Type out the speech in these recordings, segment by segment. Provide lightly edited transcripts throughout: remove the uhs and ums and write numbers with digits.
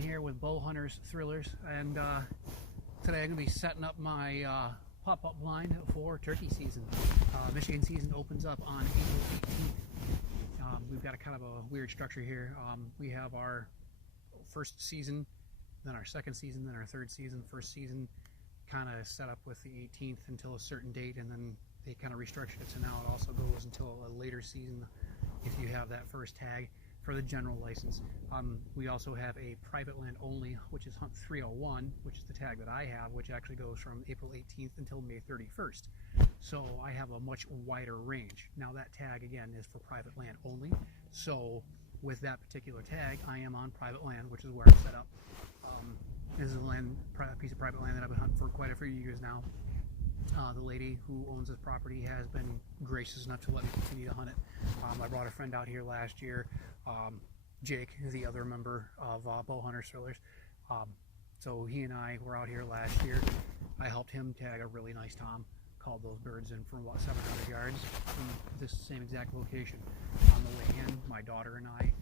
Ryan here with Bow Hunters Thrillers, and today I'm going to be setting up my pop-up blind for turkey season. Michigan season opens up on April 18th. We've got a kind of a weird structure here. We have our first season, then our second season, then our third season. First season kind of set up with the 18th until a certain date, and then they kind of restructured it, so now it also goes until a later season if you have that first tag for the general license. We also have a private land only, which is Hunt 301, which is the tag that I have, which actually goes from April 18th until May 31st. So I have a much wider range. Now that tag again is for private land only. So with that particular tag, I am on private land, which is where I'm set up. This is a piece of private land that I've been hunting for quite a few years now. The lady who owns this property has been gracious enough to let me continue to hunt it. I brought a friend out here last year, Jake, the other member of Bow Hunters Thrillers. So he and I were out here last year. I helped him tag a really nice tom, called those birds in from about 700 yards from this same exact location. On the way in, my daughter and I,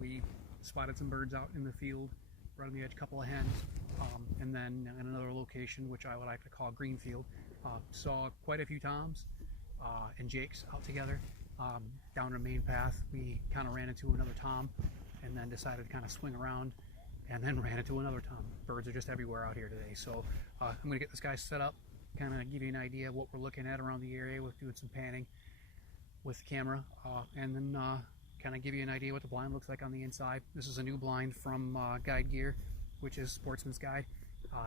we spotted some birds out in the field, right on the edge, a couple of hens, and then in another location, which I would like to call Greenfield, saw quite a few toms and jakes out together. Down the main path, we kind of ran into another tom, and then decided to kind of swing around, and then ran into another tom. Birds are just everywhere out here today. So I'm going to get this guy set up, kind of give you an idea of what we're looking at around the area with doing some panning with the camera, and then kind of give you an idea what the blind looks like on the inside. This is a new blind from Guide Gear, which is Sportsman's Guide.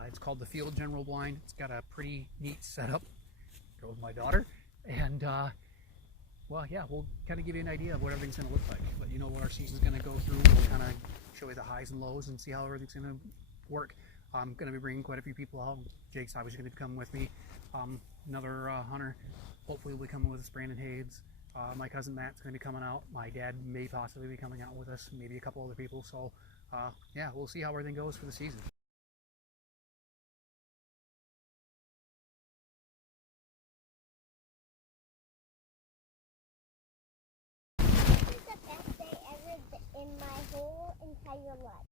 It's called the Field General Blind. It's got a pretty neat setup. Go with my daughter, and well, yeah, we'll kind of give you an idea of what everything's going to look like. Let you know what our season's going to go through. We'll kind of show you the highs and lows and see how everything's going to work. I'm going to be bringing quite a few people out. Jake's obviously going to be coming with me. Another hunter hopefully will be coming with us, Brandon Hayes. My cousin Matt's going to be coming out. My dad may possibly be coming out with us, maybe a couple other people. So yeah, we'll see how everything goes for the season. This is the best day ever in my whole entire life.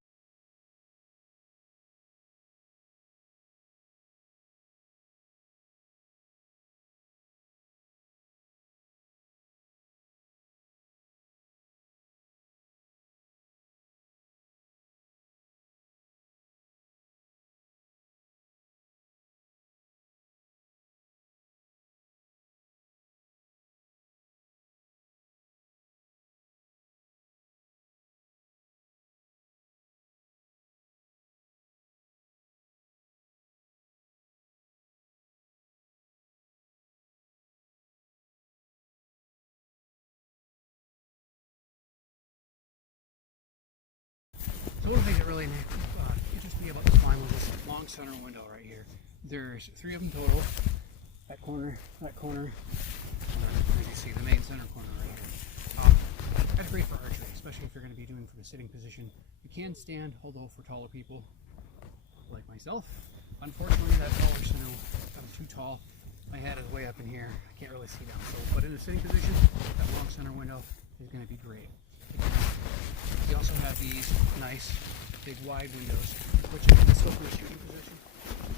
So one of the things that really interests me about this blind was this long center window right here. There's 3 of them total. That corner, you see the main center corner right here. That's great for archery, especially if you're going to be doing from a sitting position. You can stand, although for taller people like myself, unfortunately that taller center, I'm too tall. My head is way up in here. I can't really see down. So, but in a sitting position, that long center window is going to be great. We also have these nice, big, wide windows, which is still for a shooting position,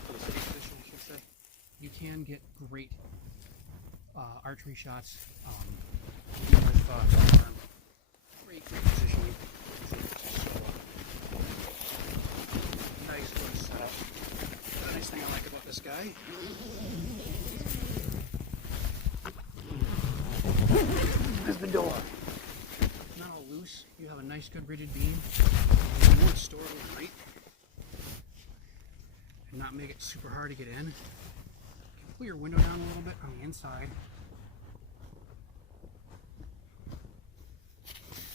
for the sitting position, I should say. You can get great archery shots with firearm. Great positioning. Nice little setup. The nice thing I like about this guy. Is the door. You have a nice, good rigid beam. You want to store it overnight and not make it super hard to get in. You can pull your window down a little bit on the inside.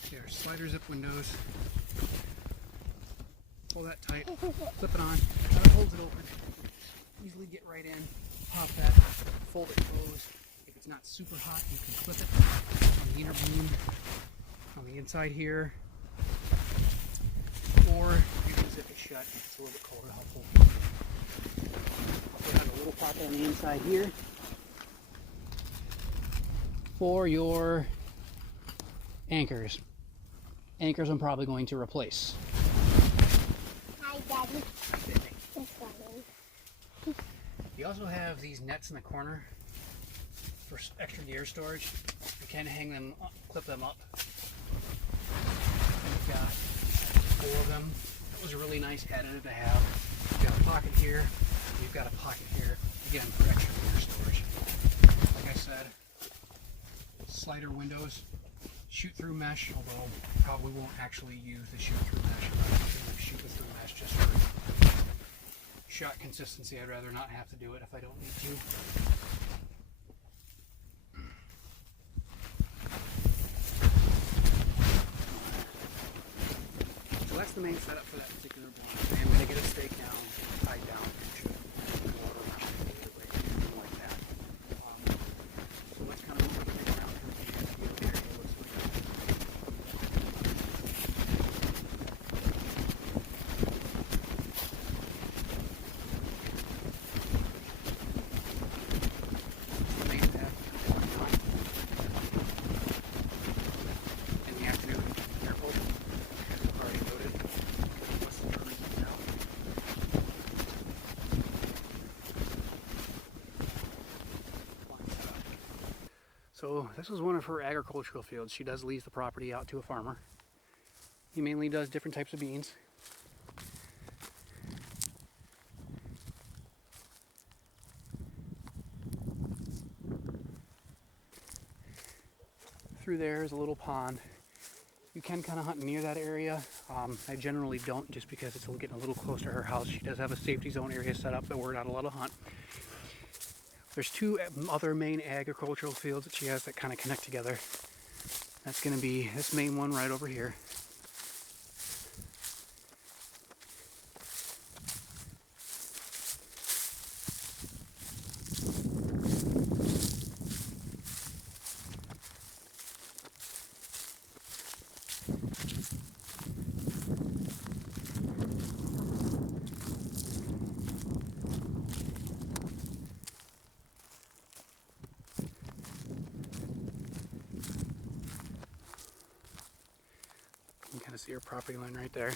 There are slider zip windows. Pull that tight, flip it on, that holds it open. Easily get right in, pop that, fold it closed. If it's not super hot, you can flip it on the inner beam. On the inside here, or you can zip it shut if it's a little bit colder, helpful. Also have a little pocket on the inside here for your anchors. Anchors I'm probably going to replace. You also have these nets in the corner for extra gear storage. You can hang them up, clip them up. And you've got 4 of them. That was a really nice additive to have. You've got a pocket here. You've got a pocket here. Again, for extra gear storage. Like I said, slider windows, shoot through mesh, although probably won't actually use the shoot through mesh. I'm shoot through mesh just for shot consistency. I'd rather not have to do it if I don't need to. So that's the main setup for that particular blind. I'm going to get a stake down, tied down, and should water rush either way, something like that. So let's kind of look around here and see what the area looks like. The main tab, in the afternoon, careful. Already loaded. What's the bird out? So this is one of her agricultural fields. She does lease the property out to a farmer. He mainly does different types of beans. Through there is a little pond. You can kind of hunt near that area. I generally don't, just because it's getting a little close to her house. She does have a safety zone area set up that we're not allowed to hunt. There's 2 other main agricultural fields that she has that kind of connect together. That's going to be this main one right over here. You can kind of see her property line right there.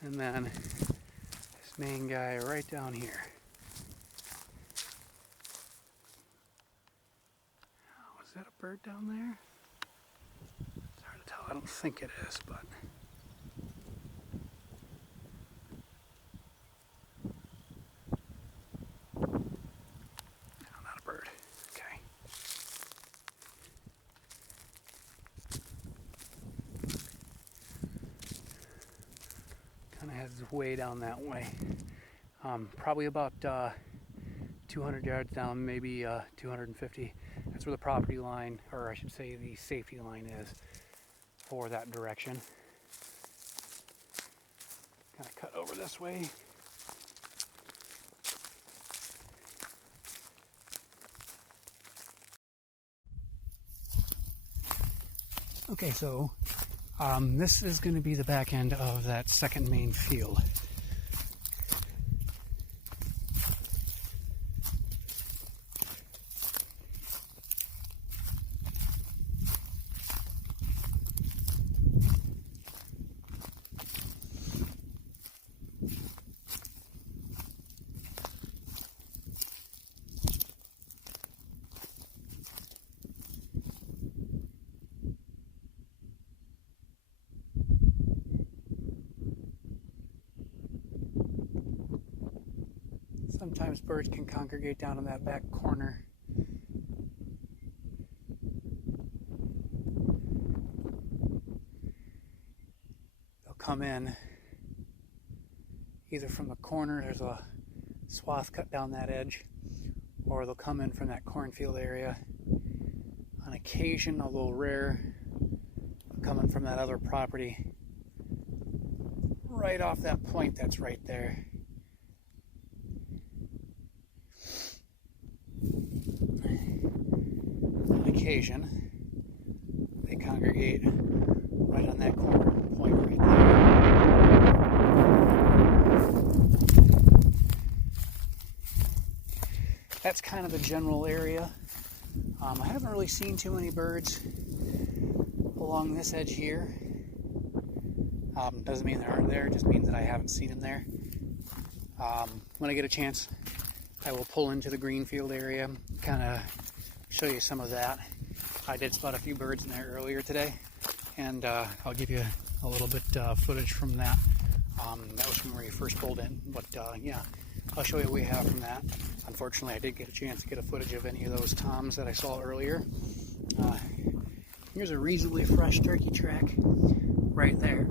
And then this main guy right down here. Oh, is that a bird down there? It's hard to tell. I don't think it is, but... No, not a bird. Okay. Kind of heads way down that way. Probably about 200 yards down, maybe 250. That's where the property line, or I should say the safety line is for that direction. Kind of cut over this way. Okay, so this is going to be the back end of that second main field. Sometimes birds can congregate down in that back corner. They'll come in either from the corner, there's a swath cut down that edge, or they'll come in from that cornfield area. On occasion, although rare, coming from that other property right off that point that's right there. On occasion, they congregate right on that corner point right there. That's kind of the general area. I haven't really seen too many birds along this edge here. Doesn't mean they aren't there, it just means that I haven't seen them there. When I get a chance, I will pull into the green field area, kind of show you some of that. I did spot a few birds in there earlier today, and I'll give you a little bit footage from that. That was when we first pulled in, but yeah, I'll show you what we have from that. Unfortunately, I did get a chance to get a footage of any of those toms that I saw earlier. Here's a reasonably fresh turkey track right there.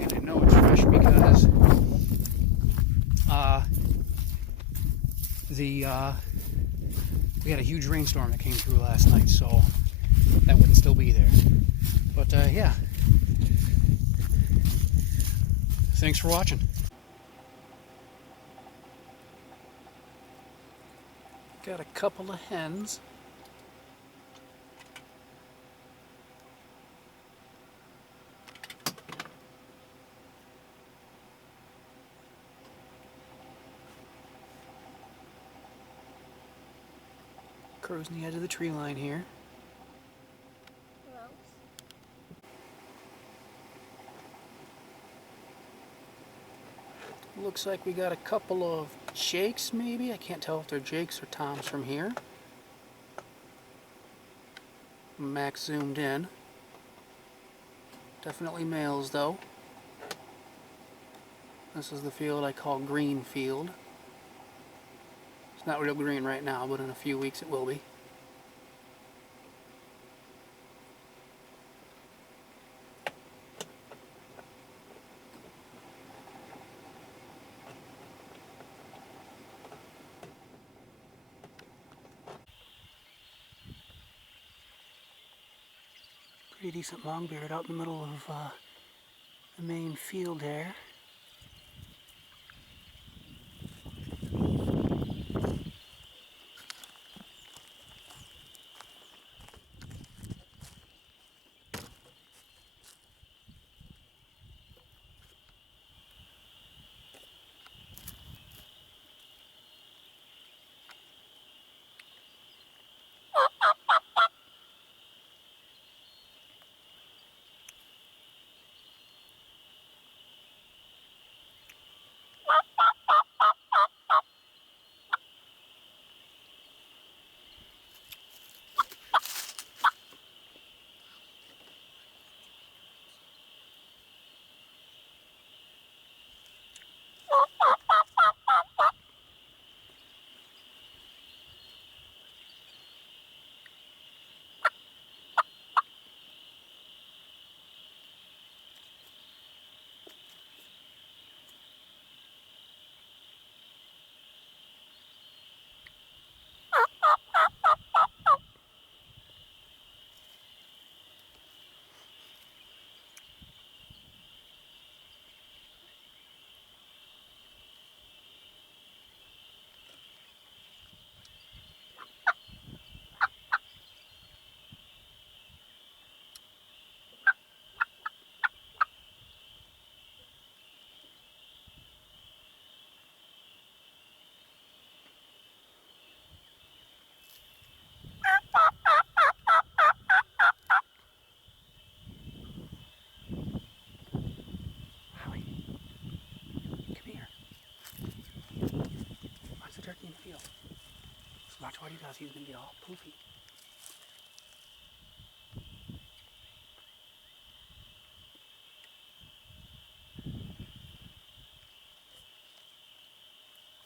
And I know it's fresh because we had a huge rainstorm that came through last night, so that wouldn't still be there. But yeah, thanks for watching. Got a couple of hens. Crow's in the edge of the tree line here. Looks like we got a couple of jakes, maybe. I can't tell if they're jakes or toms from here. Max zoomed in. Definitely males, though. This is the field I call Green Field. It's not real green right now, but in a few weeks it will be. Pretty decent longbeard out in the middle of the main field there. Turkey in the field. So watch what he does. He's going to get all poofy.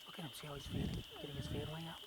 Look at him. See how he's fanning? Getting his failing out?